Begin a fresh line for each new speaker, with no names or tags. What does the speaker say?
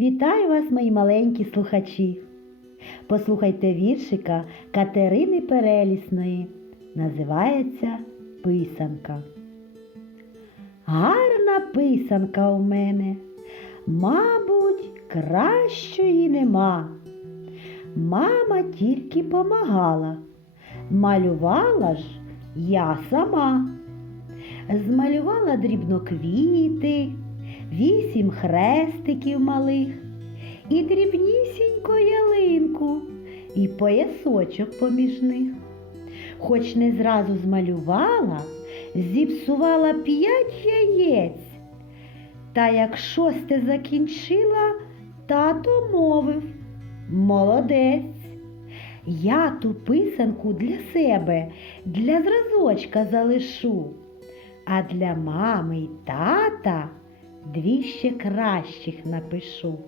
Вітаю вас, мої маленькі слухачі. Послухайте віршика Катерини Перелісної. Називається Писанка. Гарна писанка у мене, мабуть, кращої нема. Мама тільки помагала, малювала ж я сама, змалювала дрібноквіти вісім хрестиків малих, і дрібнісіньку ялинку, і поясочок поміж них. Хоч не зразу змалювала, зіпсувала п'ять яєць. Та як шосте закінчила, тато мовив молодець. Я ту писанку для себе, для зразочка залишу, а для мами й тата дві ще кращих напишу.